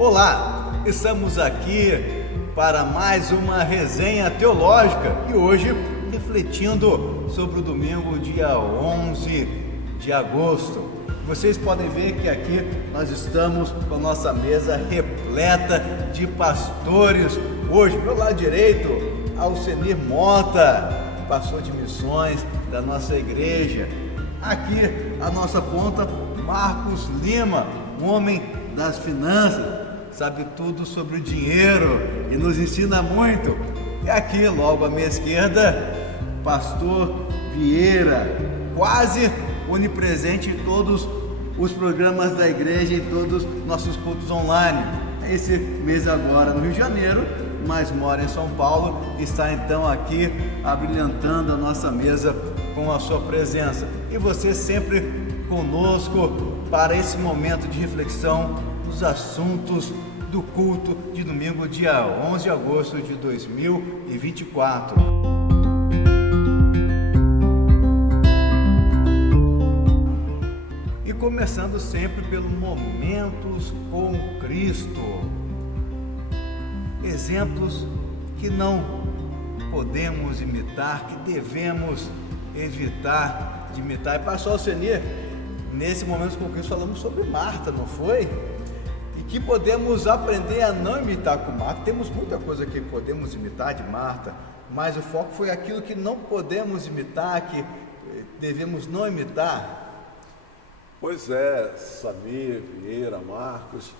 Olá, estamos aqui para mais uma resenha teológica e hoje refletindo sobre o domingo, dia 11 de agosto. Vocês podem ver que aqui nós estamos com a nossa mesa repleta de pastores. Hoje, pelo lado direito, Alcenir Mota, pastor de missões da nossa igreja. Aqui, a nossa ponta, Marcos Lima, um homem das finanças, sabe tudo sobre o dinheiro e nos ensina muito. E aqui, logo à minha esquerda, pastor Vieira, quase onipresente em todos os programas da igreja e todos os nossos cultos online. Esse mês agora no Rio de Janeiro, mas mora em São Paulo, está então aqui abrilhantando a nossa mesa com a sua presença. E você sempre conosco para esse momento de reflexão dos assuntos do culto de domingo, dia 11 de agosto de 2024. E começando sempre pelo Momentos com Cristo. Exemplos que não podemos imitar, que devemos evitar de imitar. E pastor Alcenir, nesse Momento com Cristo falamos sobre Marta, não foi? E que podemos aprender a não imitar com Marta. Temos muita coisa que podemos imitar de Marta, mas o foco foi aquilo que não podemos imitar, que devemos não imitar. Pois é, Samir, Vieira, Marcos,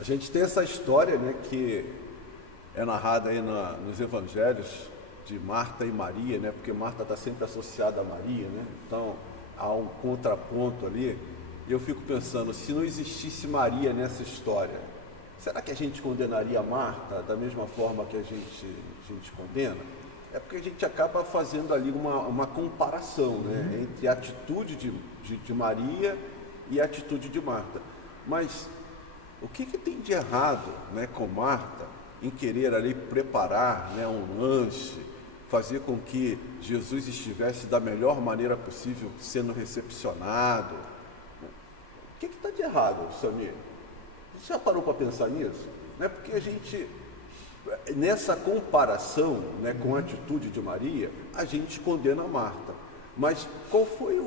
a gente tem essa história, né, que é narrada aí nos evangelhos de Marta e Maria, né, porque Marta está sempre associada a Maria, né, então há um contraponto ali. E eu fico pensando, se não existisse Maria nessa história, será que a gente condenaria Marta da mesma forma que a gente condena? É porque a gente acaba fazendo ali uma comparação, né, entre a atitude de Maria e a atitude de Marta. Mas o que tem de errado, né, com Marta em querer ali preparar, né, um lanche, fazer com que Jesus estivesse da melhor maneira possível sendo recepcionado? O que está de errado, Samir? Você já parou para pensar nisso? Não é porque a gente, nessa comparação, né, com a atitude de Maria, a gente condena Marta. Mas qual foi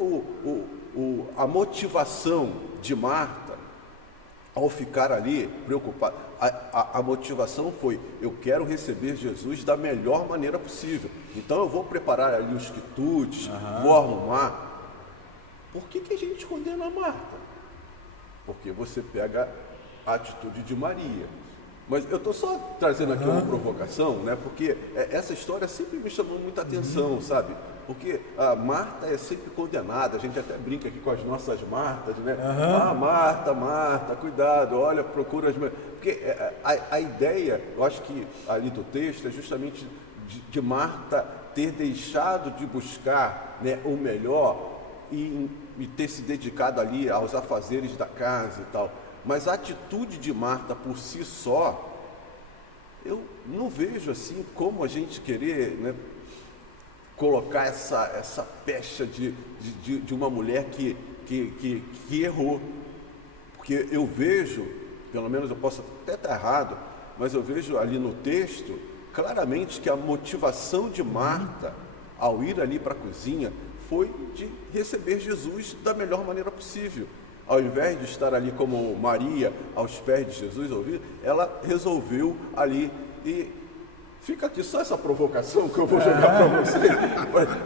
a motivação de Marta ao ficar ali preocupada? A motivação foi: eu quero receber Jesus da melhor maneira possível, então eu vou preparar ali os quitutes, vou arrumar. Por que a gente condena Marta? Porque você pega a atitude de Maria. Mas eu estou só trazendo aqui uma provocação, né? Porque essa história sempre me chamou muita atenção, sabe? Porque a Marta é sempre condenada, a gente até brinca aqui com as nossas Martas, né? Marta, cuidado, olha, procura as... Porque a ideia, eu acho que ali do texto, é justamente de Marta ter deixado de buscar, né, o melhor e ter se dedicado ali aos afazeres da casa e tal. Mas a atitude de Marta por si só, eu não vejo assim como a gente querer, né, colocar essa pecha de uma mulher que errou. Porque eu vejo, pelo menos eu posso até estar errado, mas eu vejo ali no texto claramente que a motivação de Marta ao ir ali para a cozinha foi de receber Jesus da melhor maneira possível. Ao invés de estar ali como Maria aos pés de Jesus, ela resolveu ali. E fica aqui só essa provocação que eu vou jogar para vocês,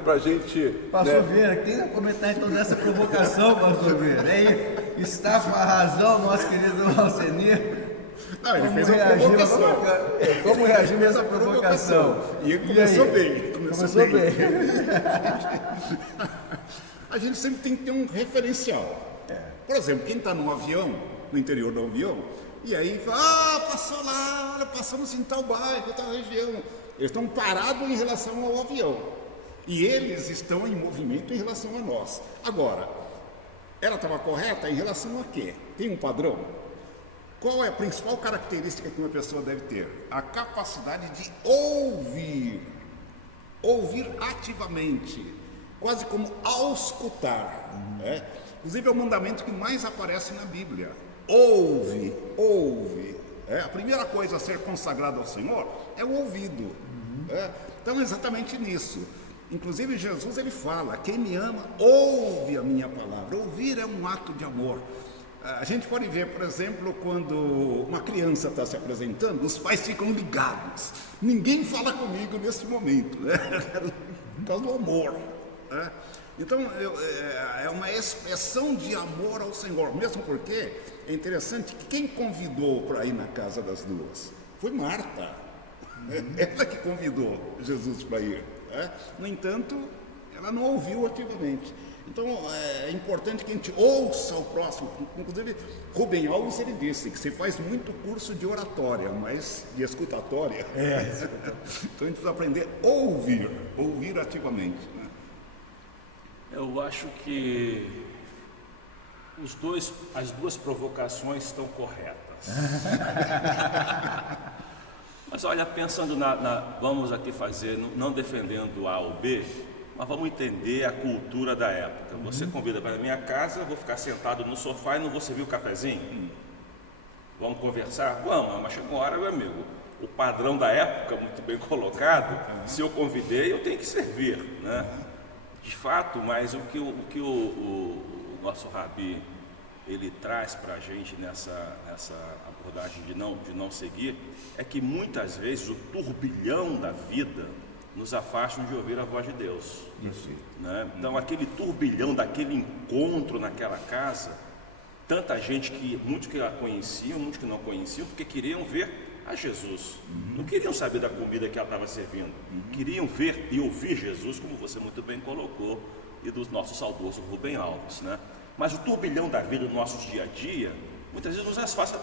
para a gente... Pastor Vieira, quem comentar então dessa provocação, pastor Vieira? Aí está com a razão, nosso querido Alcenir. Não, ele fez uma provocação. Como reagir a essa provocação? E começou bem. Começou bem. A gente sempre tem que ter um referencial. Por exemplo, quem está no avião, no interior do avião, e aí fala, passou lá, olha, passamos em tal bairro, tal região. Eles estão parados em relação ao avião. E eles estão em movimento em relação a nós. Agora, ela estava correta em relação a quê? Tem um padrão? Qual é a principal característica que uma pessoa deve ter? A capacidade de ouvir. Ouvir ativamente. Quase como auscultar. Né? Inclusive é o mandamento que mais aparece na Bíblia. Ouve. A primeira coisa a ser consagrada ao Senhor é o ouvido. Então é exatamente nisso. Inclusive Jesus ele fala, quem me ama ouve a minha palavra. Ouvir é um ato de amor. A gente pode ver, por exemplo, quando uma criança está se apresentando, os pais ficam ligados. Ninguém fala comigo nesse momento, né? Por causa do amor. Né? Então, é uma expressão de amor ao Senhor, mesmo porque é interessante que quem convidou para ir na casa das duas foi Marta. Ela que convidou Jesus para ir. No entanto, ela não ouviu ativamente. Então, é importante que a gente ouça o próximo. Inclusive, Rubem Alves, ele disse que você faz muito curso de oratória, mas de escutatória. Então, a gente precisa aprender a ouvir ativamente. Né? Eu acho que as duas provocações estão corretas. Mas olha, pensando vamos aqui fazer, não defendendo A ou B, mas vamos entender a cultura da época. Você convida para a minha casa, vou ficar sentado no sofá e não vou servir o cafezinho? Vamos conversar? Vamos, mas chegou uma hora, meu amigo, o padrão da época, muito bem colocado, se eu convidei, eu tenho que servir, né? De fato, mas o que o nosso Rabi ele traz para a gente nessa abordagem de não seguir, é que muitas vezes o turbilhão da vida nos afastam de ouvir a voz de Deus. Né? Então aquele turbilhão daquele encontro naquela casa, tanta gente muitos que a conheciam, muitos que não conheciam, porque queriam ver a Jesus. Não queriam saber da comida que ela estava servindo, queriam ver e ouvir Jesus, como você muito bem colocou, e do nosso saudoso Rubem Alves, né? Mas o turbilhão da vida do nosso dia a dia, muitas vezes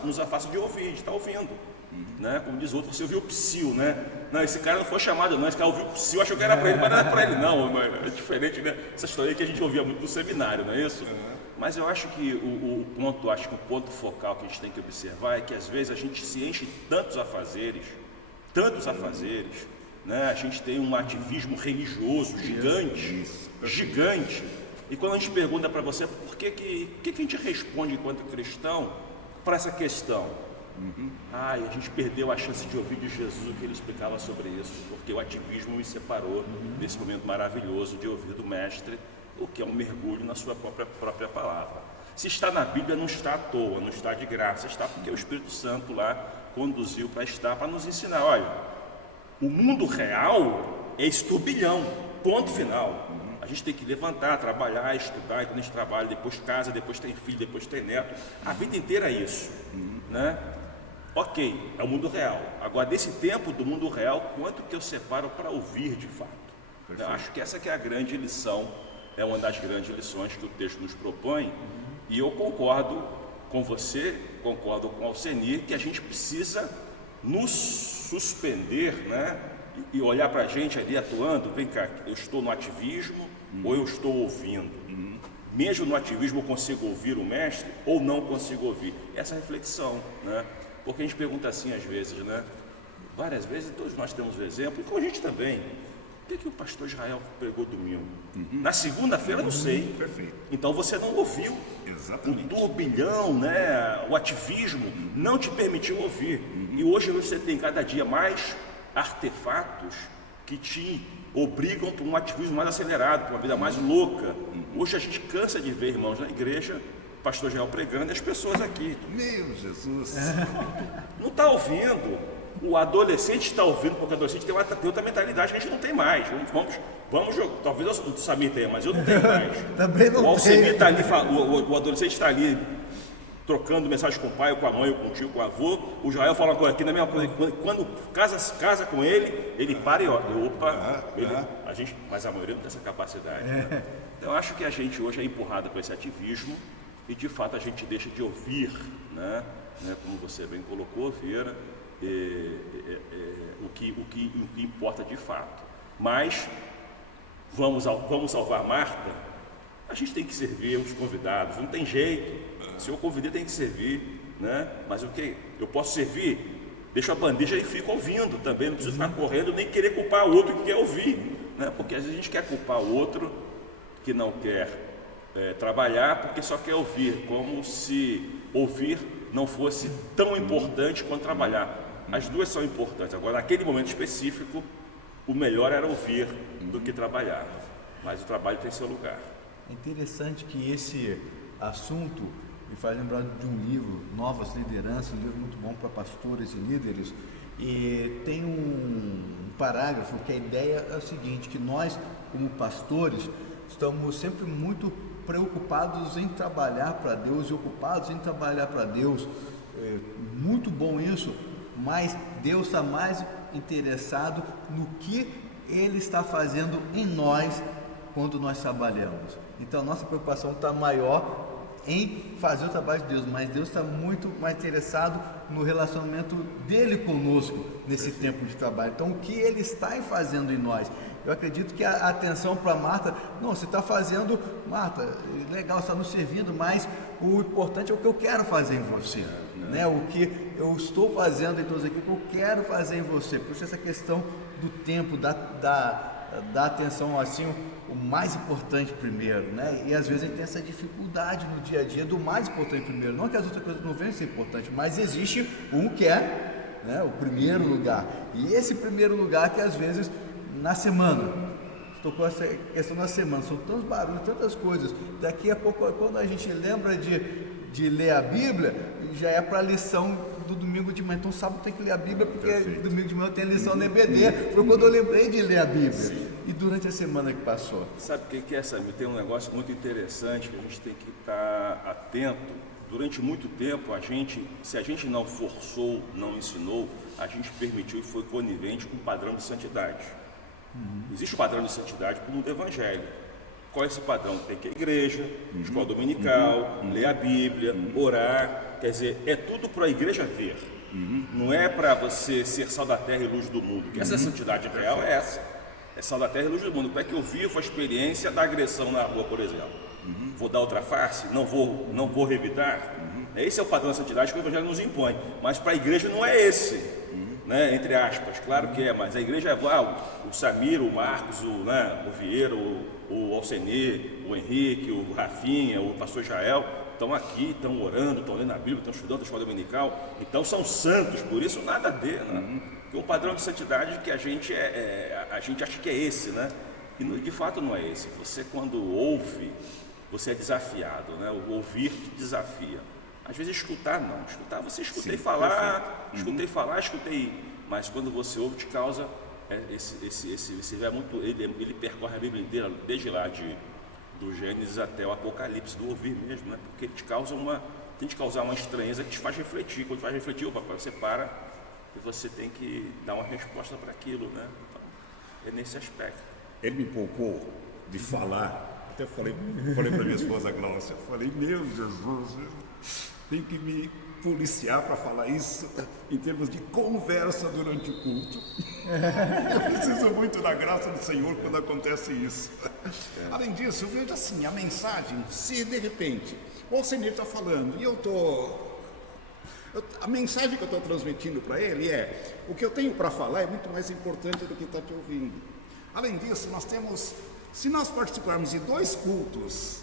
nos afasta de ouvir, de estar ouvindo. Né? Como diz outro, você ouviu o psil, né? Não, esse cara não foi chamado não, esse cara ouviu o psil, achou que era para ele, mas não era para ele não, é diferente, né? Essa história aí que a gente ouvia muito no seminário, não é isso? Mas eu acho que o ponto focal que a gente tem que observar é que às vezes a gente se enche de tantos afazeres, né? A gente tem um ativismo religioso gigante. E quando a gente pergunta para você por que a gente responde enquanto cristão para essa questão? A gente perdeu a chance de ouvir de Jesus o que ele explicava sobre isso, porque o ativismo me separou desse momento maravilhoso de ouvir do Mestre, o que é um mergulho na sua própria palavra. Se está na Bíblia, não está à toa, não está de graça, está porque o Espírito Santo lá conduziu para nos ensinar. Olha, o mundo real é esse turbilhão, ponto final. A gente tem que levantar, trabalhar, estudar, e quando a gente trabalha, depois casa, depois tem filho, depois tem neto. A vida inteira é isso, né? Ok, é o mundo real. Agora, desse tempo do mundo real, quanto que eu separo para ouvir de fato? Eu acho que essa que é a grande lição, é uma das grandes lições que o texto nos propõe. E eu concordo com você, concordo com o Alcenir, que a gente precisa nos suspender, né? E olhar para a gente ali atuando, vem cá, eu estou no ativismo ou eu estou ouvindo? Mesmo no ativismo eu consigo ouvir o Mestre ou não consigo ouvir? Essa reflexão, né? Porque a gente pergunta assim às vezes, né? Várias vezes, todos nós temos o exemplo, e com a gente também. O que o pastor Israel pregou domingo? Na segunda-feira, não sei. Perfeito. Então você não ouviu. Exatamente. O turbilhão, né? O ativismo não te permitiu ouvir. E hoje você tem cada dia mais artefatos que te obrigam para um ativismo mais acelerado, para uma vida mais louca. Hoje a gente cansa de ver irmãos na igreja, pastor Israel pregando, e as pessoas aqui. Meu Jesus! Não está ouvindo. O adolescente está ouvindo, porque o adolescente tem outra mentalidade que a gente não tem mais. Vamos jogar. Talvez o Samir tenha, mas eu não tenho mais. Também não o Alcemir está ali, tenho. o adolescente está ali trocando mensagem com o pai, ou com a mãe, ou com o tio, com o avô. O Israel fala uma coisa aqui na mesma coisa. Quando casa com ele para e olha. Mas a maioria não tem essa capacidade. Né? Então eu acho que a gente hoje é empurrado para esse ativismo e de fato a gente deixa de ouvir, né? Como você bem colocou, Vieira, o que importa de fato. Mas vamos salvar Marta, a gente tem que servir os convidados, não tem jeito. Se eu convidei, tem que servir, né? Mas o que? Eu posso servir, deixo a bandeja e fico ouvindo também, não preciso ficar correndo nem querer culpar o outro que quer ouvir, né? Porque às vezes a gente quer culpar o outro que não quer trabalhar porque só quer ouvir, como se ouvir não fosse tão importante quanto trabalhar. As duas são importantes. Agora, naquele momento específico, o melhor era ouvir do que trabalhar. Mas o trabalho tem seu lugar. É interessante que esse assunto me faz lembrar de um livro, Novas Lideranças, um livro muito bom para pastores e líderes. E tem um parágrafo que a ideia é o seguinte, que nós, como pastores, estamos sempre muito preocupados em trabalhar para Deus e ocupados em trabalhar para Deus. É muito bom isso, mas Deus está mais interessado no que Ele está fazendo em nós quando nós trabalhamos. Então, nossa preocupação está maior em fazer o trabalho de Deus, mas Deus está muito mais interessado no relacionamento dele conosco nesse tempo de trabalho. Então, o que Ele está fazendo em nós? Eu acredito que a atenção para Marta, não, você está fazendo, Marta, legal, você está nos servindo, mas o importante é o que eu quero fazer em você, né? O que eu estou fazendo em todos aqui, o que eu quero fazer em você. Por isso essa questão do tempo, da atenção, assim, o mais importante primeiro, né? E às vezes a gente tem essa dificuldade no dia a dia do mais importante primeiro. Não que as outras coisas não venham a ser importantes, mas existe um que é, né, o primeiro lugar. E esse primeiro lugar que às vezes na semana, tocou essa questão da semana, são tantos barulhos, tantas coisas. Daqui a pouco, quando a gente lembra de ler a Bíblia, já é para a lição do domingo de manhã. Então sábado tem que ler a Bíblia, porque domingo de manhã tem a lição no EBD. Foi quando eu lembrei de ler a Bíblia. Sim. E durante a semana que passou. Sabe o que é, Samir? Tem um negócio muito interessante que a gente tem que estar atento. Durante muito tempo, se a gente não forçou, não ensinou, a gente permitiu e foi conivente com o padrão de santidade. Existe o padrão de santidade para o mundo evangélico. Qual é esse padrão? Tem que ir à igreja, escola dominical, ler a Bíblia, orar. Quer dizer, é tudo para a igreja ver. Não é para você ser sal da terra e luz do mundo. Que essa santidade real é essa. É sal da terra e luz do mundo. Como é que eu vivo a experiência da agressão na rua, por exemplo? Vou dar outra face? Não vou revidar? Esse é o padrão da santidade que o evangelho nos impõe. Mas para a igreja não é esse. Né, entre aspas, claro que é, mas a igreja é o Samir, o Marcos, o Vieira, o Alcenê, o Henrique, o Rafinha, o pastor Israel, estão aqui, estão orando, estão lendo a Bíblia, estão estudando a escola dominical, então são santos, por isso nada a ver, né? Porque o padrão de santidade que a gente acha que é esse, né? E de fato não é esse. Você quando ouve, você é desafiado, né? O ouvir te desafia. Às vezes escutar não, escutar você escutei falar, escutei, mas quando você ouve te causa esse é muito, ele percorre a Bíblia inteira, desde lá do Gênesis até o Apocalipse, do ouvir mesmo, né? Porque tem que causar uma estranheza que te faz refletir. Quando te faz refletir, você para e você tem que dar uma resposta para aquilo, né? Então, é nesse aspecto. Ele me poupou de falar, até falei para minha esposa Glaucia, falei, meu Jesus, tem que me policiar para falar isso em termos de conversa durante o culto. Eu preciso muito da graça do Senhor quando acontece isso. Além disso, eu vejo assim, a mensagem, se de repente o Alcenir está falando e a mensagem que eu estou transmitindo para ele é, o que eu tenho para falar é muito mais importante do que está te ouvindo. Além disso, se nós participarmos de 2 cultos,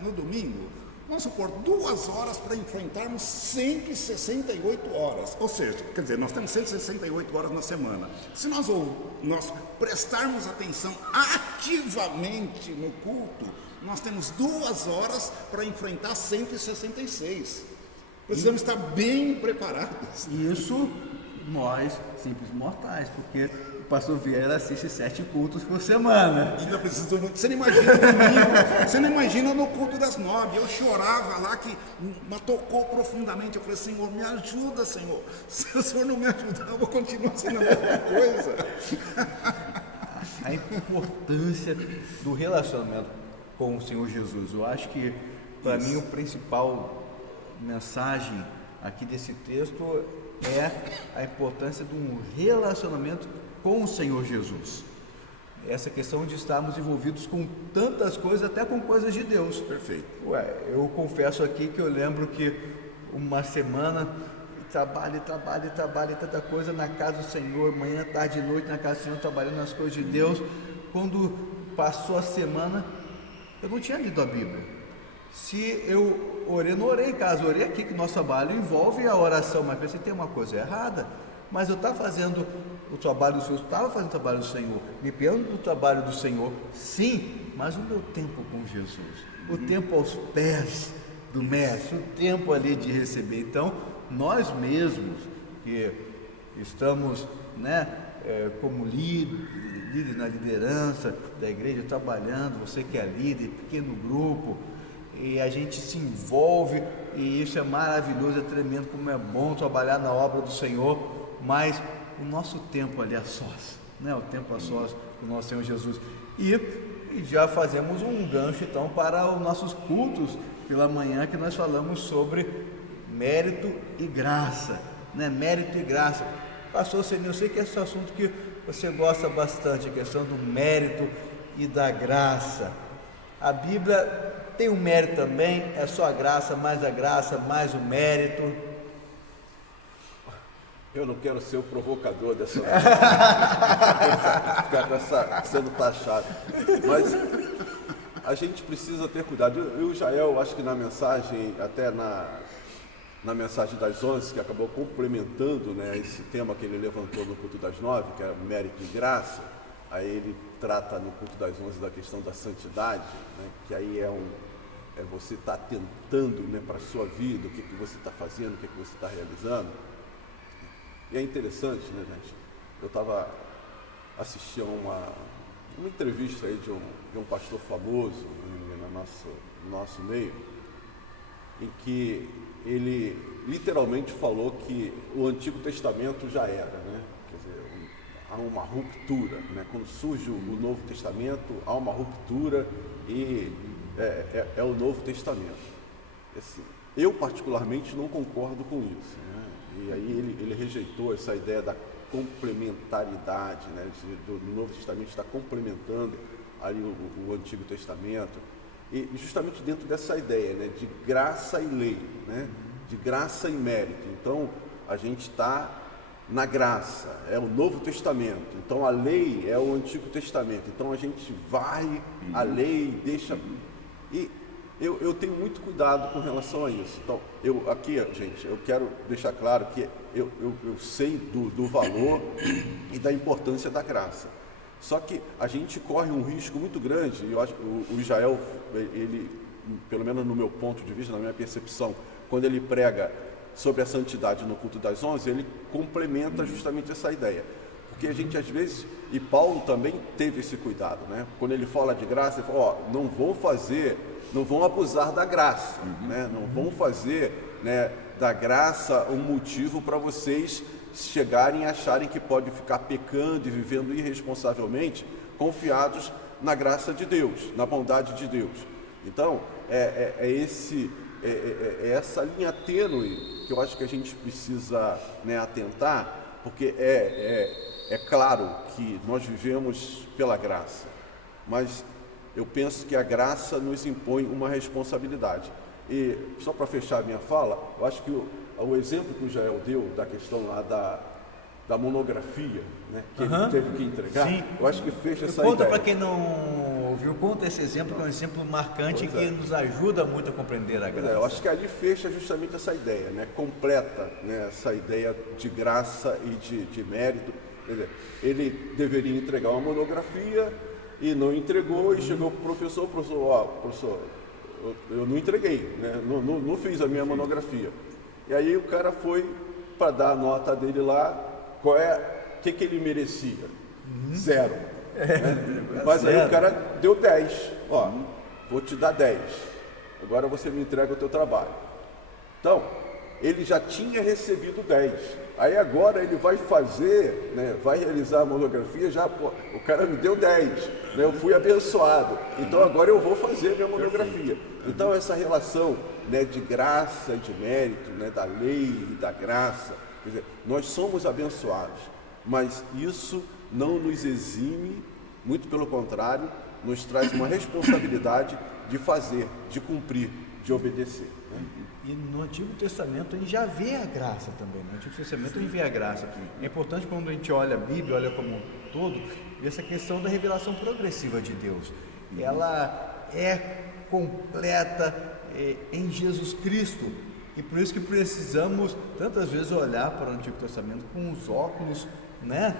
no domingo, vamos supor, 2 horas para enfrentarmos 168 horas. Ou seja, quer dizer, nós temos 168 horas na semana. Se nós prestarmos atenção ativamente no culto, nós temos 2 horas para enfrentar 166. Precisamos estar bem preparados. Isso nós, simples mortais, porque o pastor Vieira assiste 7 cultos por semana. Ainda precisa, você não imagina domingo, você não imagina no culto das 9. Eu chorava lá, que me tocou profundamente. Eu falei, Senhor, me ajuda, Senhor. Se o Senhor não me ajudar, eu vou continuar sendo a mesma coisa. A importância do relacionamento com o Senhor Jesus. Eu acho que, para mim, o principal mensagem aqui desse texto é a importância de um relacionamento com o Senhor Jesus. Essa questão de estarmos envolvidos com tantas coisas, até com coisas de Deus. Perfeito. Eu confesso aqui que eu lembro que uma semana trabalho, tanta coisa na casa do Senhor, manhã, tarde e noite na casa do Senhor, trabalhando nas coisas de Deus. Quando passou a semana, eu não tinha lido a Bíblia. Se eu não orei em casa, orei aqui, que nosso trabalho envolve a oração, mas pensei, tem uma coisa errada, mas eu estava fazendo o trabalho do Senhor, estava fazendo o trabalho do Senhor, me empenhando no trabalho do Senhor, sim, mas o meu tempo com Jesus, o tempo aos pés do Mestre, o tempo ali de receber. Então, nós mesmos que estamos, né, como líderes na liderança da igreja, trabalhando, você que é líder, pequeno grupo, e a gente se envolve, e isso é maravilhoso, é tremendo, como é bom trabalhar na obra do Senhor, mas o nosso tempo ali a sós, né? O tempo a sós do nosso Senhor Jesus. E já fazemos um gancho então para os nossos cultos pela manhã, que nós falamos sobre mérito e graça, né? Mérito e graça. Pastor Senhor, eu sei que esse é um assunto que você gosta bastante, a questão do mérito e da graça. A Bíblia tem o mérito também, é só a graça, mais o mérito. Eu não quero ser o provocador dessa ficar sendo taxado, mas a gente precisa ter cuidado. Eu, o Jael, acho que na mensagem, até na mensagem das 11, que acabou complementando, né, esse tema que ele levantou no culto das 9, que é mérito e graça, aí ele trata no culto das 11 da questão da santidade, né, que aí é você estar tentando, né, para a sua vida, o que você está fazendo, o que você está realizando. E é interessante, né, gente? Eu estava assistindo uma entrevista aí de um pastor famoso no nosso meio, em que ele literalmente falou que o Antigo Testamento já era, né? Quer dizer, há uma ruptura, né? Quando surge o Novo Testamento, há uma ruptura e é o Novo Testamento. Assim, eu particularmente não concordo com isso, né? E aí ele rejeitou essa ideia da complementaridade, né? Do Novo Testamento está complementando ali o Antigo Testamento. E justamente dentro dessa ideia, né, de graça e lei, né, de graça e mérito. Então, a gente está na graça, é o Novo Testamento. Então, a lei é o Antigo Testamento. Então, a gente vai à lei, deixa... E eu tenho muito cuidado com relação a isso. Então, aqui, gente, eu quero deixar claro que eu sei do valor e da importância da graça. Só que a gente corre um risco muito grande, e eu acho que o Israel, ele, pelo menos no meu ponto de vista, na minha percepção, quando ele prega sobre a santidade no culto das 11, ele complementa justamente essa ideia. Porque a gente às vezes, e Paulo também teve esse cuidado, né? Quando ele fala de graça, ele fala, não vão abusar da graça, né? Não vão fazer, né, da graça um motivo para vocês chegarem e acharem que pode ficar pecando e vivendo irresponsavelmente, confiados na graça de Deus, na bondade de Deus. Então, essa linha tênue que eu acho que a gente precisa, né, atentar, porque é claro que nós vivemos pela graça, mas eu penso que a graça nos impõe uma responsabilidade. E só para fechar a minha fala, eu acho que o exemplo que o Jael deu da questão lá da monografia, né, que ele teve que entregar, sim, eu acho que fecha essa ideia. Conta para quem não ouviu, conta esse exemplo, que é um exemplo marcante que nos ajuda muito a compreender a graça. Eu acho que ali fecha justamente essa ideia, né, completa, né, essa ideia de graça e de mérito. Quer dizer, ele deveria entregar uma monografia e não entregou, e chegou para o professor, professor, eu não entreguei, né, não fiz a minha monografia. E aí o cara foi para dar a nota dele lá, o que ele merecia? 0. Né? Mas aí o cara deu 10. Vou te dar 10. Agora você me entrega o teu trabalho. Então, ele já tinha recebido 10. Aí agora ele vai fazer, né, vai realizar a monografia, o cara me deu 10, né, eu fui abençoado, então agora eu vou fazer a minha monografia. Então essa relação, né, de graça e de mérito, né, da lei e da graça, quer dizer, nós somos abençoados, mas isso não nos exime, muito pelo contrário, nos traz uma responsabilidade de fazer, de cumprir, de obedecer. Né? E no Antigo Testamento a gente já vê a graça também. No Antigo Testamento a gente vê a graça. É importante quando a gente olha a Bíblia, olha como um todo, ver essa questão da revelação progressiva de Deus. Ela é completa, em Jesus Cristo. E por isso que precisamos tantas vezes olhar para o Antigo Testamento com os óculos, né,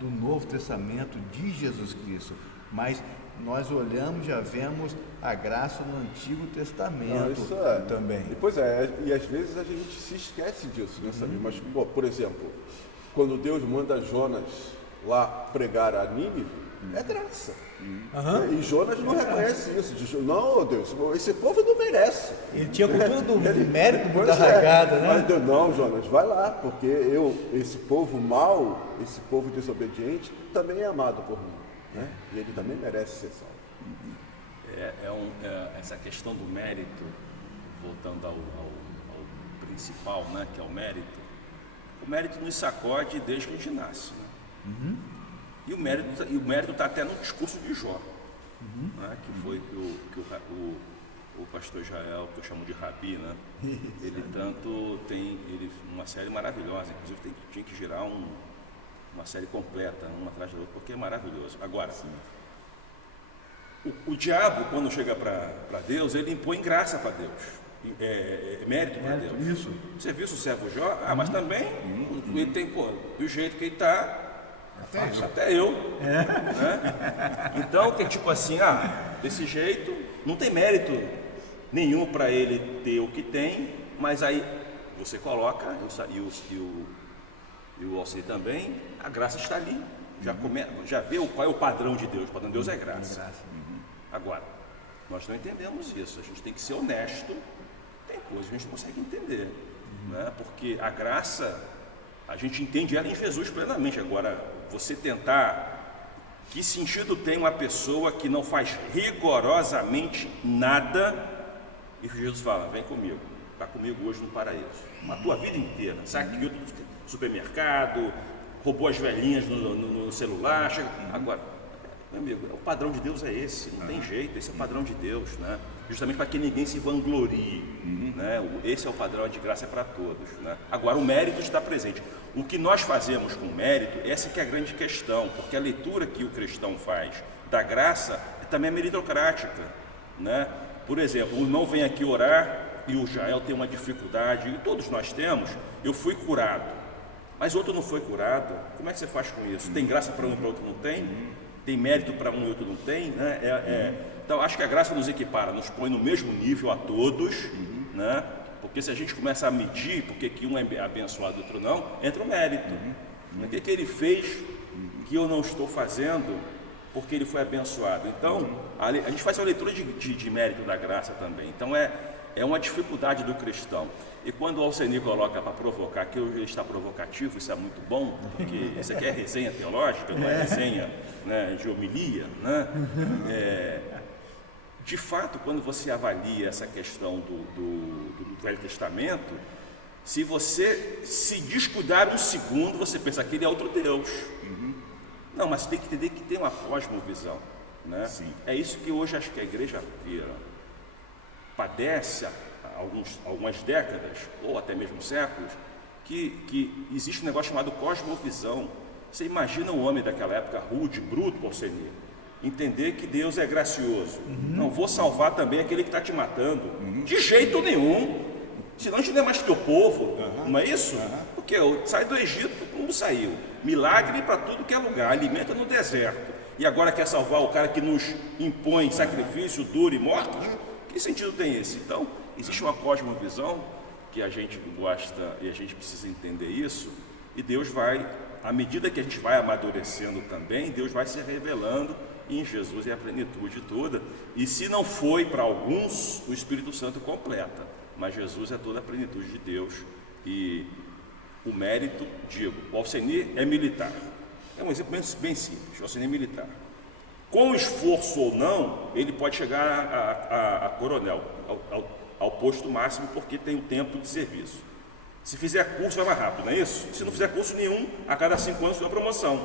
do Novo Testamento de Jesus Cristo. Mas nós olhamos, já vemos a graça no Antigo Testamento também. E, pois é, e às vezes a gente se esquece disso, né, Samir? Mas, por exemplo, quando Deus manda Jonas lá pregar a Nínive, é graça. E Jonas não reconhece isso. Diz, não, Deus, esse povo não merece. Ele tinha cultura do mérito muito arraigada, né? Mas Deus, não, Jonas, vai lá, porque esse povo mau, esse povo desobediente, também é amado por mim. Né? E ele também merece ser salvo. Essa questão do mérito, voltando ao principal, né, que é o mérito nos sacode desde que a gente nasce. Né? E o mérito está até no discurso de Jó, né, que foi que o pastor Jael, que eu chamo de Rabi, né, ele tem uma série maravilhosa, inclusive tinha que girar uma série completa, uma atrás da outra, porque é maravilhoso. Agora, o diabo, quando chega para Deus, ele impõe graça para Deus, mérito para Deus. Isso. Você viu o servo Jó? Mas também ele tem, do jeito que ele está, até eu. Né? Então, que tipo assim, desse jeito, não tem mérito nenhum para ele ter o que tem, mas aí você coloca, e o Alcir também, a graça está ali. Já vê qual é o padrão de Deus. O padrão de Deus é graça. Agora, nós não entendemos isso. A gente tem que ser honesto. Tem coisas que a gente não consegue entender. Né? Porque a graça, a gente entende ela em Jesus plenamente. Agora, você tentar... Que sentido tem uma pessoa que não faz rigorosamente nada e Jesus fala, vem comigo, está comigo hoje no paraíso. A tua vida inteira, saqueou do supermercado, roubou as velhinhas no celular, agora, meu amigo, o padrão de Deus é esse, não tem jeito, esse é o padrão de Deus, né? Justamente para que ninguém se vanglorie, né? Esse é o padrão de graça para todos, né? Agora, o mérito está presente. O que nós fazemos com o mérito, essa que é a grande questão, porque a leitura que o cristão faz da graça também é meritocrática, né? Por exemplo, o irmão vem aqui orar e o Jael tem uma dificuldade, e todos nós temos, eu fui curado, mas outro não foi curado, como é que você faz com isso? Tem graça para um e para outro não tem? Tem mérito para um e outro não tem? Né? Então, acho que a graça nos equipara, nos põe no mesmo nível a todos, né? Porque se a gente começa a medir porque que um é abençoado e outro não, entra o mérito. O que ele fez que eu não estou fazendo porque ele foi abençoado? Então, a gente faz uma leitura de mérito da graça também. Então, é uma dificuldade do cristão. E quando o Alceni coloca para provocar, que ele está provocativo, isso é muito bom, porque isso aqui é resenha teológica, não é resenha, né, de homilia, né? De fato, quando você avalia essa questão do Velho Testamento, se você se descuidar um segundo, você pensa que ele é outro Deus. Não, mas tem que entender que tem uma cosmovisão, né? É isso que hoje acho que a igreja padece há algumas décadas, ou até mesmo séculos, que existe um negócio chamado cosmovisão. Você imagina um homem daquela época rude, bruto, por ser entender que Deus é gracioso. Não vou salvar também aquele que está te matando. De jeito nenhum. Senão a gente não é mais teu povo. Não é isso? Porque sai do Egito, como saiu? Milagre para tudo que é lugar. Alimenta no deserto. E agora quer salvar o cara que nos impõe sacrifício duro e morte? Que sentido tem esse? Então, existe uma cosmovisão que a gente gosta e a gente precisa entender isso. E Deus vai, à medida que a gente vai amadurecendo também, Deus vai se revelando. E em Jesus é a plenitude toda. E se não foi para alguns, o Espírito Santo completa. Mas Jesus é toda a plenitude de Deus. E o mérito, o Alceni é militar. É um exemplo bem simples. O Alceni é militar. Com esforço ou não, ele pode chegar a coronel, ao posto máximo, porque tem o tempo de serviço. Se fizer curso, vai mais rápido, não é isso? Se não fizer curso nenhum, a cada 5 anos tem uma promoção.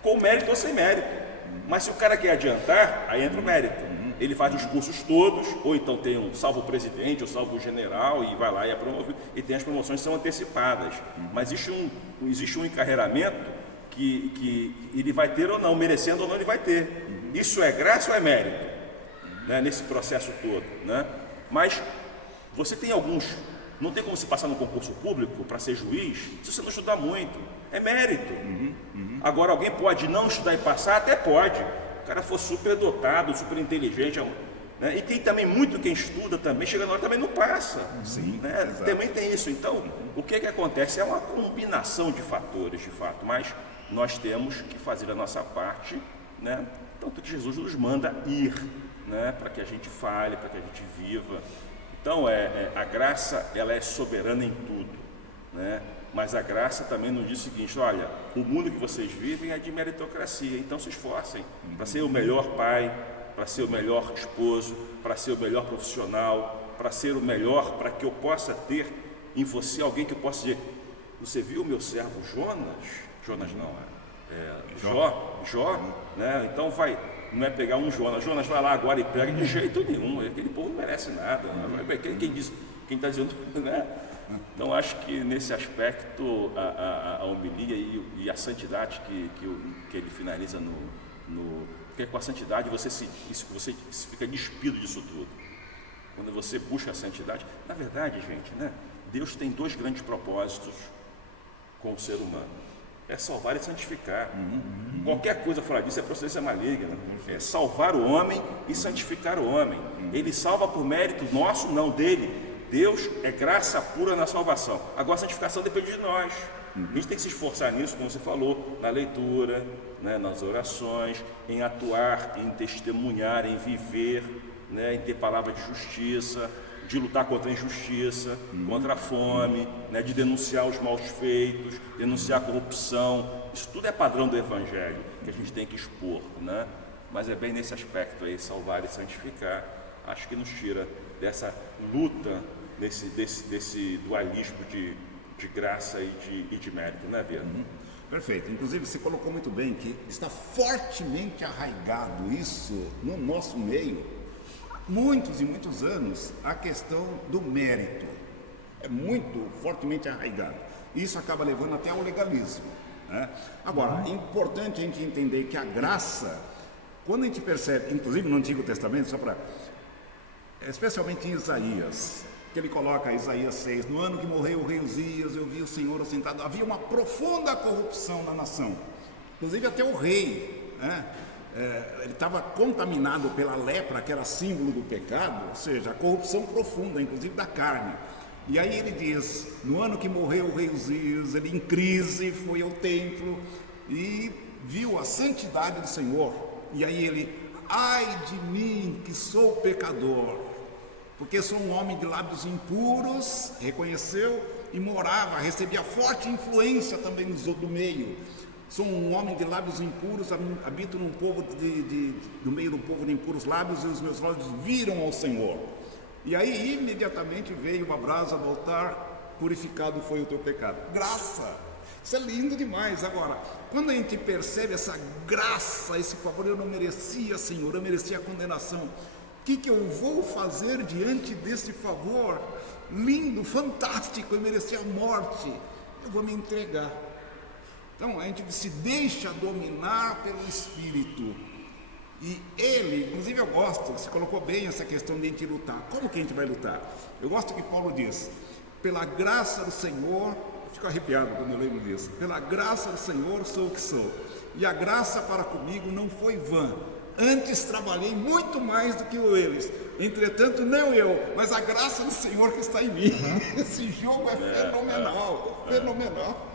Com mérito ou sem mérito. Mas se o cara quer adiantar, aí entra o mérito. Ele faz os cursos todos, ou então tem um salvo presidente, ou salvo general, e vai lá e é promovido. E tem as promoções que são antecipadas. Mas existe um encarreiramento que ele vai ter ou não, merecendo ou não, ele vai ter. Isso é graça ou é mérito? Né? Nesse processo todo. Né? Mas Você tem alguns, não tem como se passar no concurso público para ser juiz se você não estudar muito, é mérito. Agora alguém pode não estudar e passar, até pode, o cara for super dotado, super inteligente, né? E tem também muito quem estuda também, chega na hora também não passa. Sim, né? exato. Também tem isso. Então, o que acontece? É uma combinação de fatores, de fato, mas nós temos que fazer a nossa parte, né? Tanto que Jesus nos manda ir, né? Para que a gente fale, para que a gente viva. Então, a graça, ela é soberana em tudo, né? Mas a graça também nos diz o seguinte: olha, o mundo que vocês vivem é de meritocracia, então se esforcem para ser o melhor pai, para ser o melhor esposo, para ser o melhor profissional, para ser o melhor, para que eu possa ter em você alguém que eu possa dizer: você viu o meu servo Jonas? Jonas não, Jó, né? Então não é pegar um Jonas vai lá agora e pega, de jeito nenhum, aquele povo não merece nada, né? Quem está dizendo, né? Então acho que nesse aspecto a homilia e a santidade que ele finaliza porque com a santidade você fica despido disso tudo. Quando você busca a santidade, na verdade, gente, né? Deus tem dois grandes propósitos com o ser humano: é salvar e santificar. Qualquer coisa fora disso é procedência maligna. É salvar o homem e santificar o homem. Ele salva por mérito nosso, não dele. Deus é graça pura na salvação. Agora a santificação depende de nós. A gente tem que se esforçar nisso, como você falou, na leitura, né, nas orações, em atuar, em testemunhar, em viver, né, em ter palavra de justiça, de lutar contra a injustiça, contra a fome, né, de denunciar os maus feitos, denunciar a corrupção. Isso tudo é padrão do Evangelho, que a gente tem que expor, né? Mas é bem nesse aspecto aí, salvar e santificar, acho que nos tira dessa luta, desse dualismo de graça e de mérito, né, Vera? Perfeito. Inclusive, você colocou muito bem que está fortemente arraigado isso no nosso meio, muitos e muitos anos, a questão do mérito. É muito fortemente arraigado. Isso acaba levando até ao legalismo, né? Agora, é importante a gente entender que a graça, quando a gente percebe, inclusive no Antigo Testamento, especialmente em Isaías, que ele coloca Isaías 6, no ano que morreu o rei Uzias, eu vi o Senhor assentado. Havia uma profunda corrupção na nação, inclusive até o rei, né? Ele estava contaminado pela lepra, que era símbolo do pecado, ou seja, a corrupção profunda, inclusive da carne. E aí ele diz, no ano que morreu o rei Uzias, ele em crise foi ao templo e viu a santidade do Senhor. E aí ele: ai de mim que sou pecador, porque sou um homem de lábios impuros, reconheceu, e recebia forte influência também do meio. Sou um homem de lábios impuros, habito num povo no meio do povo de impuros lábios, e os meus olhos viram ao Senhor. E aí imediatamente veio uma brasa do altar, purificado foi o teu pecado. Graça! Isso é lindo demais. Agora, quando a gente percebe essa graça, esse favor, eu não merecia, Senhor, eu merecia a condenação. O que eu vou fazer diante desse favor lindo, fantástico? Eu merecia a morte. Eu vou me entregar. Então a gente se deixa dominar pelo Espírito. E ele, inclusive eu gosto, você colocou bem essa questão de a gente lutar. Como que a gente vai lutar? Eu gosto que Paulo diz: pela graça do Senhor, eu fico arrepiado quando eu lembro disso, pela graça do Senhor sou o que sou, e a graça para comigo não foi vã. Antes trabalhei muito mais do que eles. Entretanto, não eu, mas a graça do Senhor que está em mim. Esse jogo é fenomenal, fenomenal.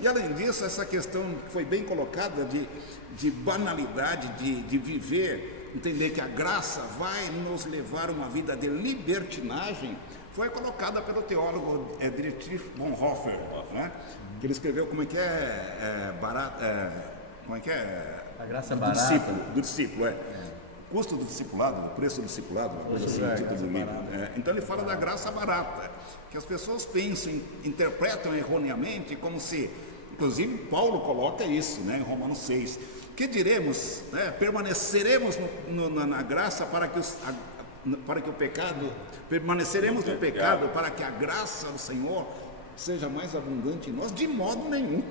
E além disso, essa questão que foi bem colocada de banalidade, de viver, entender que a graça vai nos levar a uma vida de libertinagem, foi colocada pelo teólogo Dietrich Bonhoeffer, né? Que ele escreveu como é que A graça do barata. Do discípulo, custo do discipulado, preço do discipulado, coisa assim, o título do livro. Então ele fala da graça barata, que as pessoas pensam, interpretam erroneamente como se, inclusive Paulo coloca isso, né, em Romanos 6, que diremos, né, permaneceremos na graça para que o pecado, permaneceremos no pecado para que a graça do Senhor seja mais abundante em nós? De modo nenhum.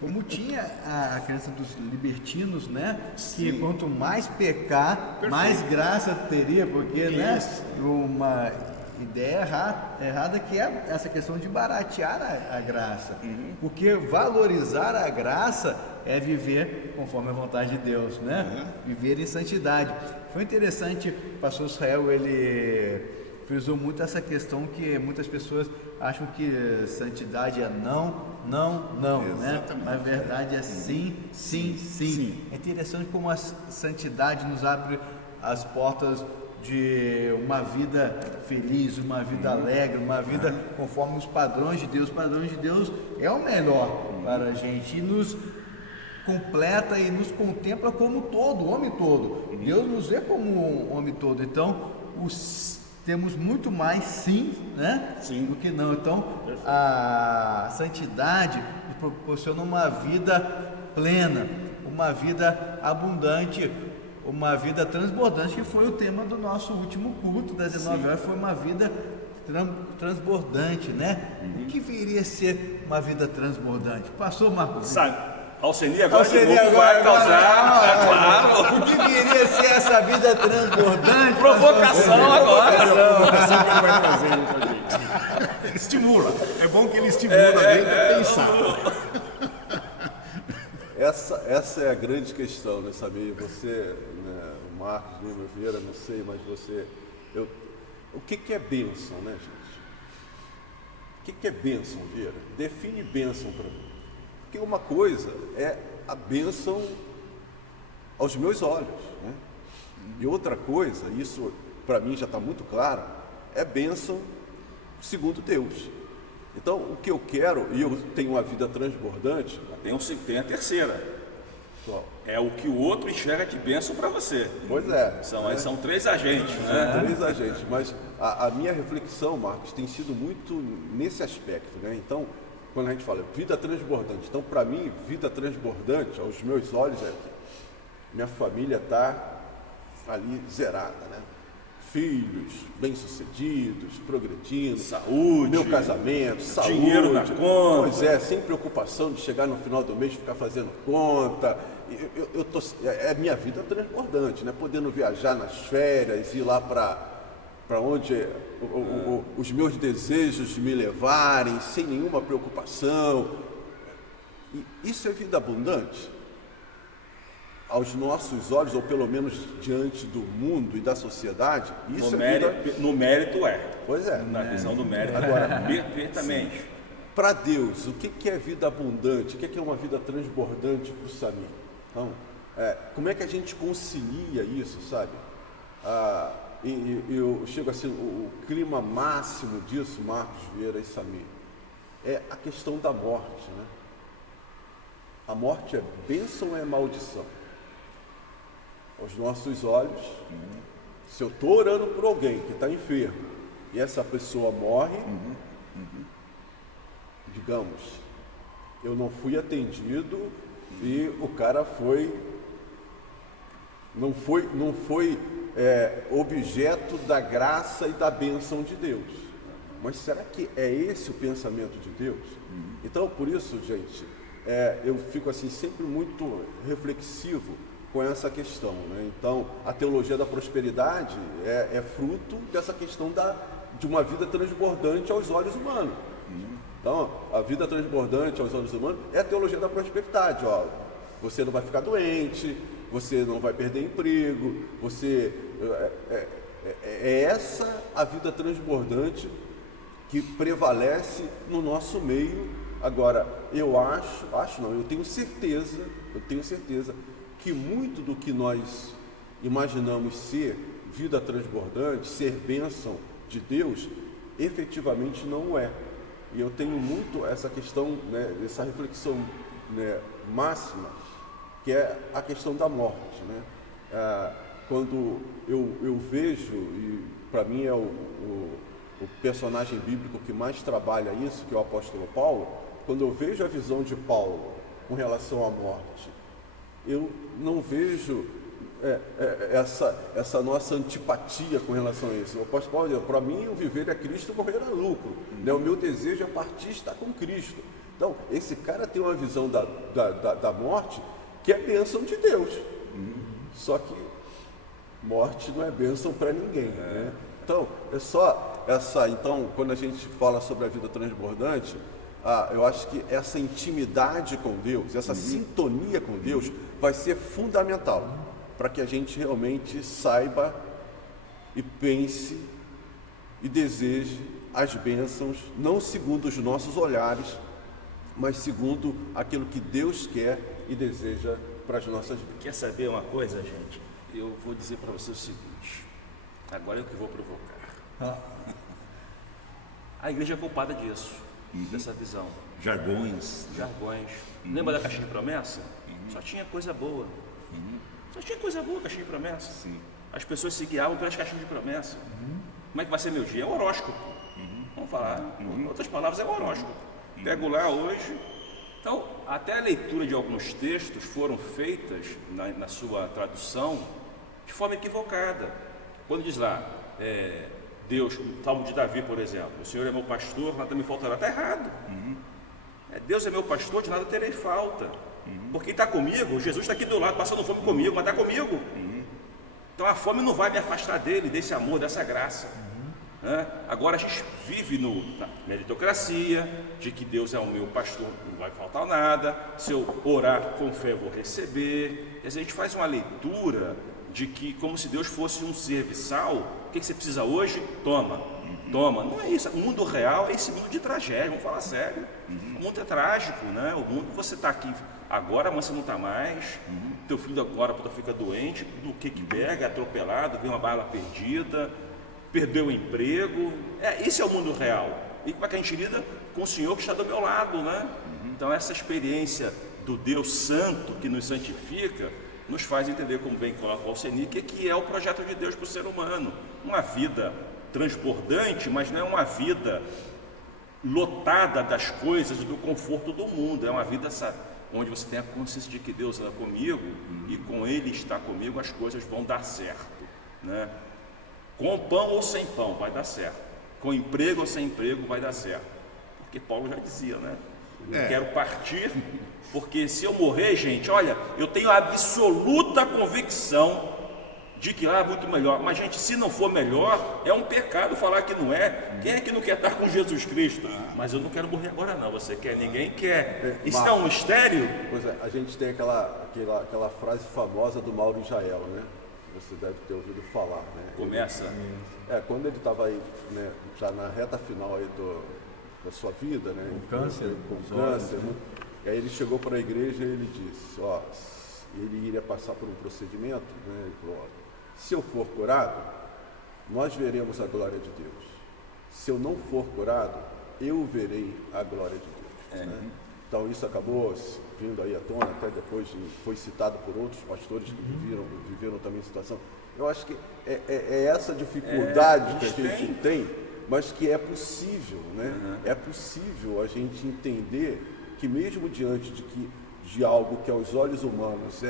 Como tinha a crença dos libertinos, né? Sim. Que quanto mais pecar, Perfeito. mais graça teria, porque, né? ideia errada que é essa questão de baratear a graça. Porque valorizar a graça é viver conforme a vontade de Deus, né? Viver em santidade. Foi interessante, o pastor Israel, ele frisou muito essa questão que muitas pessoas acham que santidade é não, né? Mas a verdade é sim, sim, sim. É interessante como a santidade nos abre as portas de uma vida feliz, uma vida alegre, uma vida conforme os padrões de Deus. Os padrões de Deus é o melhor para a gente e nos completa e nos contempla como todo, homem todo. Deus nos vê como um homem todo. Então, temos muito mais sim, né? Sim. Do que não. Então, a santidade nos proporciona uma vida plena, uma vida abundante, uma vida transbordante, que foi o tema do nosso último culto das 19 horas. Foi uma vida transbordante, né? O que viria a ser uma vida transbordante? Passou, Marcos? Sabe? Alceni agora Alceni de novo agora, vai causar, é claro. O que viria a ser essa vida transbordante? Provocação agora. Assim que ele vai trazendo pra gente. Estimula. É bom que ele estimula a gente a pensar. Essa é a grande questão, né, Samir? Você, né, o Marcos Lima Vieira, não sei, mas você... o que é bênção, né, gente? O que é bênção, Vieira? Define bênção para mim. Porque uma coisa é a bênção aos meus olhos, né? E outra coisa, isso para mim já está muito claro, é bênção segundo Deus. Então, o que eu quero, e eu tenho uma vida transbordante... Tem a terceira. Qual? É o que o outro enxerga de bênção para você. Pois é. São três agentes, né? Três agentes, mas a minha reflexão, Marcos, tem sido muito nesse aspecto, né? Então, quando a gente fala vida transbordante, então para mim, vida transbordante, aos meus olhos, é que minha família está ali zerada, né? Filhos bem-sucedidos, progredindo, saúde, meu casamento, saúde, dinheiro na conta. Pois é, sem preocupação de chegar no final do mês e ficar fazendo conta. É minha vida transbordante, né? Podendo viajar nas férias, ir lá para onde os meus desejos me levarem, sem nenhuma preocupação. E isso é vida abundante? Aos nossos olhos, ou pelo menos diante do mundo e da sociedade, isso no mérito é. Pois é. Na visão do mérito, agora, perfeitamente. Para Deus, o que é vida abundante? O que é uma vida transbordante para o Samir? Então, como é que a gente concilia isso, sabe? Eu chego assim, o clima máximo disso, Marcos Vieira e Samir, é a questão da morte, né? A morte é bênção ou é maldição? Aos nossos olhos, se eu estou orando por alguém que está enfermo e essa pessoa morre, digamos, eu não fui atendido e o cara não foi objeto da graça e da bênção de Deus. Mas será que é esse o pensamento de Deus? Então, por isso, gente, eu fico assim sempre muito reflexivo com essa questão, né? Então, a teologia da prosperidade é fruto dessa questão de uma vida transbordante aos olhos humanos. Então, a vida transbordante aos olhos humanos é a teologia da prosperidade. Ó, você não vai ficar doente, você não vai perder emprego, é essa a vida transbordante que prevalece no nosso meio. Agora, eu tenho certeza que muito do que nós imaginamos ser vida transbordante, ser bênção de Deus, efetivamente não é. E eu tenho muito essa questão, né, essa reflexão, né, máxima, que é a questão da morte, né? Quando eu vejo, e para mim é o personagem bíblico que mais trabalha isso, que é o apóstolo Paulo, quando eu vejo a visão de Paulo com relação à morte, eu não vejo essa nossa antipatia com relação a isso. O apóstolo Paulo diz, para mim o viver é Cristo, morrer é lucro, né? O meu desejo é partir e estar com Cristo. Então, esse cara tem uma visão da morte que é bênção de Deus. Só que morte não é bênção para ninguém, né? Então, é só então, quando a gente fala sobre a vida transbordante, eu acho que essa intimidade com Deus, essa sintonia com Deus vai ser fundamental para que a gente realmente saiba e pense e deseje as bênçãos, não segundo os nossos olhares, mas segundo aquilo que Deus quer e deseja para as nossas vidas. Quer saber uma coisa, gente? Eu vou dizer para você o seguinte, agora eu que vou provocar. A igreja é culpada disso, dessa visão. Jargões. Lembra da caixinha de promessa? Só tinha coisa boa. Só tinha coisa boa, caixinha de promessa. Sim. As pessoas se guiavam pelas caixinhas de promessa. Como é que vai ser meu dia? É um horóscopo. Vamos falar. Em outras palavras, é um horóscopo. Pego lá hoje. Então, até a leitura de alguns textos foram feitas na sua tradução de forma equivocada. Quando diz lá, Deus, o Salmo de Davi, por exemplo, o Senhor é meu pastor, nada me faltará. Está errado. Deus é meu pastor, de nada terei falta. Porque está comigo, Jesus está aqui do lado, passando fome comigo, mas está comigo. Então a fome não vai me afastar dele, desse amor, dessa graça. Agora a gente vive na meritocracia, de que Deus é o meu pastor, não vai faltar nada, se eu orar com fé eu vou receber. Quer dizer, a gente faz uma leitura de que como se Deus fosse um serviçal, o que você precisa hoje? Toma. Não é isso, o mundo real é esse mundo de tragédia, vamos falar sério. O mundo é trágico, né? O mundo, você está aqui agora, mas você não está mais. Teu filho agora fica doente, do que pega, é atropelado, vem uma bala perdida, perdeu o emprego. Esse é o mundo real. E como é que a gente lida? Com o Senhor que está do meu lado, né? Então essa experiência do Deus Santo que nos santifica nos faz entender, como bem coloca o Alceni, que é o projeto de Deus para o ser humano. Uma vida transbordante, mas não é uma vida lotada das coisas e do conforto do mundo. É uma vida onde você tem a consciência de que Deus anda comigo e com Ele está comigo as coisas vão dar certo, né? Com pão ou sem pão vai dar certo, com emprego ou sem emprego vai dar certo, porque Paulo já dizia, né? Eu quero partir, porque se eu morrer, gente, olha, eu tenho a absoluta convicção de que é muito melhor, mas gente, se não for melhor, é um pecado falar que não é. Quem é que não quer estar com Jesus Cristo? Mas eu não quero morrer agora não, você quer? Ninguém quer. Isso é um mistério? Pois é, a gente tem aquela frase famosa do Mauro Israel, né? Você deve ter ouvido falar, né? Começa. Quando ele estava aí, né, já na reta final aí da sua vida, né? Com câncer. E aí ele chegou para a igreja e ele disse, ele iria passar por um procedimento, né? Ele falou, se eu for curado, nós veremos a glória de Deus. Se eu não for curado, eu verei a glória de Deus. Né? Então isso acabou vindo aí à tona, até depois foi citado por outros pastores que viveram também a situação. Eu acho que é essa dificuldade que a gente tem, mas que é possível, né? É possível a gente entender que mesmo diante de algo que aos olhos humanos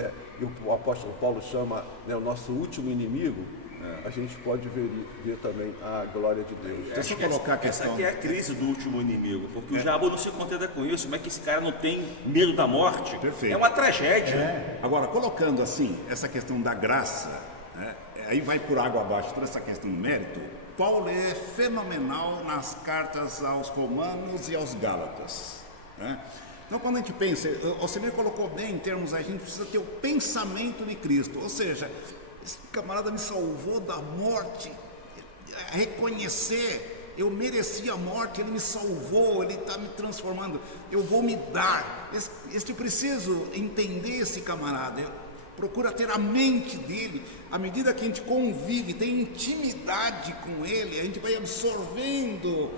o apóstolo Paulo chama, né, o nosso último inimigo, a gente pode ver também a glória de Deus. Deixa eu colocar a questão. Essa aqui é a crise do último inimigo, porque o diabo não se contenta com isso, mas que esse cara não tem medo da morte. Perfeito. É uma tragédia. Agora, colocando assim, essa questão da graça, né, aí vai por água abaixo toda essa questão do mérito. Paulo é fenomenal nas cartas aos Romanos e aos Gálatas, né? Então, quando a gente pensa, o Senhor colocou bem em termos, a gente precisa ter o pensamento de Cristo, ou seja, esse camarada me salvou da morte, reconhecer, eu mereci a morte, ele me salvou, ele está me transformando, eu vou me dar. Eu preciso entender esse camarada, procura ter a mente dele, à medida que a gente convive, tem intimidade com ele, a gente vai absorvendo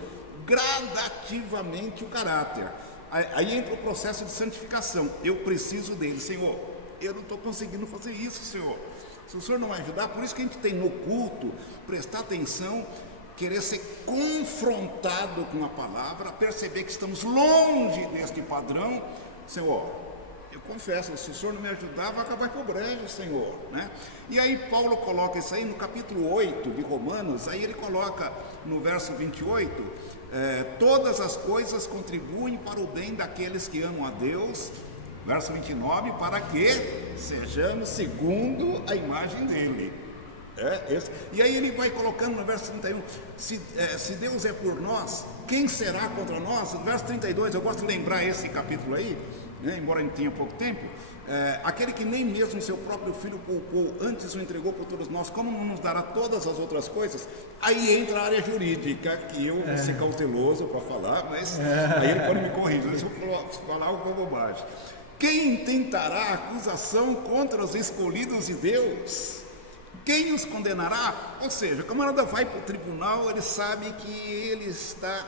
gradativamente o caráter. Aí entra o processo de santificação. Eu preciso dele, Senhor. Eu não estou conseguindo fazer isso, Senhor. Se o Senhor não ajudar, por isso que a gente tem no culto, prestar atenção, querer ser confrontado com a palavra, perceber que estamos longe deste padrão. Senhor, eu confesso, se o Senhor não me ajudar, vai acabar com o brejo, Senhor, né? E aí Paulo coloca isso aí no capítulo 8 de Romanos, aí ele coloca no verso 28, todas as coisas contribuem para o bem daqueles que amam a Deus, verso 29, para que sejamos segundo a imagem dele. E aí ele vai colocando no verso 31, se Deus é por nós, quem será contra nós? No verso 32, eu gosto de lembrar esse capítulo aí, né, embora a gente tenha pouco tempo, aquele que nem mesmo seu próprio filho poupou, antes o entregou por todos nós, como não nos dará todas as outras coisas? Aí entra a área jurídica, que eu vou ser cauteloso para falar, mas aí ele pode me corrigir, deixa eu falar alguma bobagem. Quem intentará acusação contra os escolhidos de Deus? Quem os condenará? Ou seja, o camarada vai para o tribunal, ele sabe que ele está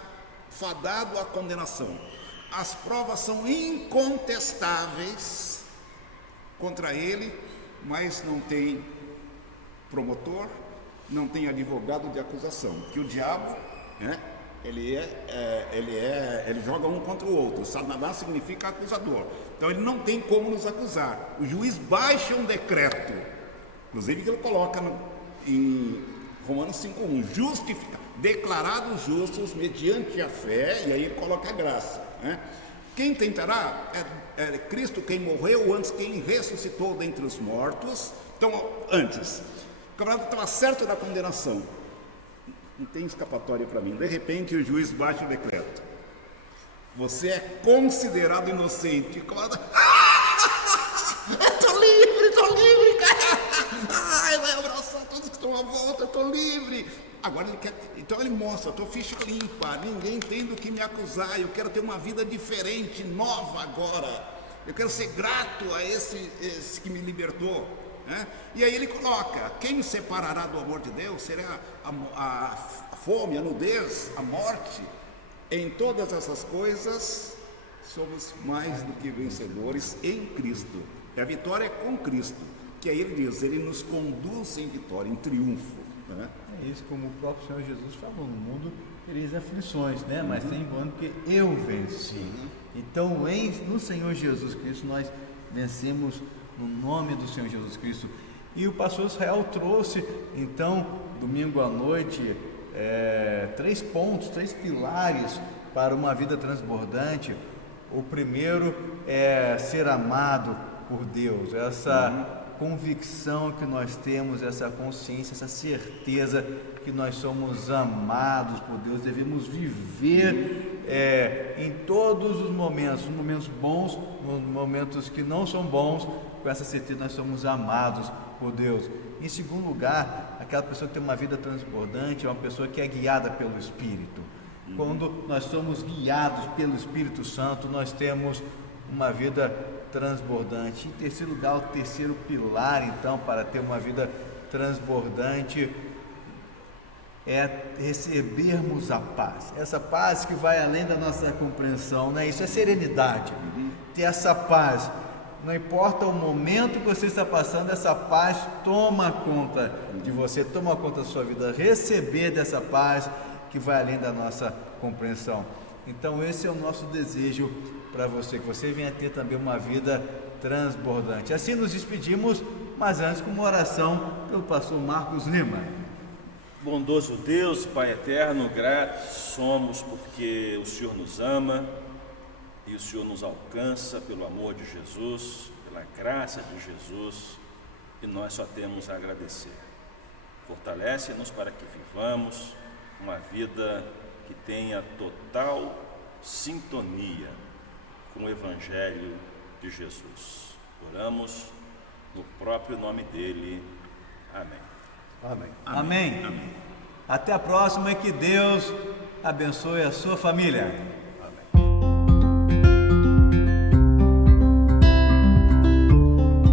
fadado à condenação. As provas são incontestáveis contra ele, mas não tem promotor, não tem advogado de acusação. Que o diabo, né, ele joga um contra o outro. Satanás significa acusador. Então ele não tem como nos acusar. O juiz baixa um decreto, inclusive que ele coloca em Romanos 5:1, declarados justos mediante a fé, e aí ele coloca a graça, né? Quem tentará? É Cristo quem morreu, antes quem ressuscitou dentre os mortos. Então, antes, o camarada estava certo da condenação, não tem escapatória para mim. De repente o juiz baixa o decreto, você é considerado inocente. O camarada, eu estou livre, cara. Ai, vai abraçar todos que estão à volta, eu estou livre. Agora então ele mostra, estou ficha limpa, ninguém tem do que me acusar, eu quero ter uma vida diferente, nova agora. Eu quero ser grato a esse que me libertou, né? E aí ele coloca, quem me separará do amor de Deus? Será a fome, a nudez, a morte? Em todas essas coisas somos mais do que vencedores em Cristo. E a vitória é com Cristo, que aí ele diz, ele nos conduz em vitória, em triunfo, né? É isso, como o próprio Senhor Jesus falou, no mundo tereis aflições, né? Mas tem bom que eu venci. Então, no Senhor Jesus Cristo, nós vencemos no nome do Senhor Jesus Cristo. E o pastor Israel trouxe, então, domingo à noite, 3 pontos, 3 pilares para uma vida transbordante. O primeiro é ser amado por Deus, essa convicção que nós temos, essa consciência, essa certeza que nós somos amados por Deus, devemos viver em todos os momentos, nos momentos bons, nos momentos que não são bons, com essa certeza nós somos amados por Deus. Em segundo lugar, aquela pessoa que tem uma vida transbordante é uma pessoa que é guiada pelo Espírito. Quando nós somos guiados pelo Espírito Santo, nós temos uma vida transbordante. Em terceiro lugar, o terceiro pilar, então, para ter uma vida transbordante é recebermos a paz. Essa paz que vai além da nossa compreensão, né? Isso é serenidade. Ter essa paz. Não importa o momento que você está passando, essa paz toma conta de você, toma conta da sua vida. Receber dessa paz que vai além da nossa compreensão. Então esse é o nosso desejo para você, que você venha ter também uma vida transbordante. Assim nos despedimos, mas antes com uma oração pelo pastor Marcos Lima. Bondoso Deus, Pai eterno, gratos somos porque o Senhor nos ama e o Senhor nos alcança pelo amor de Jesus, pela graça de Jesus, e nós só temos a agradecer. Fortalece-nos para que vivamos uma vida que tenha total sintonia com o Evangelho de Jesus. Oramos no próprio nome dele. Amém. Amém. Amém. Até a próxima e que Deus abençoe a sua família.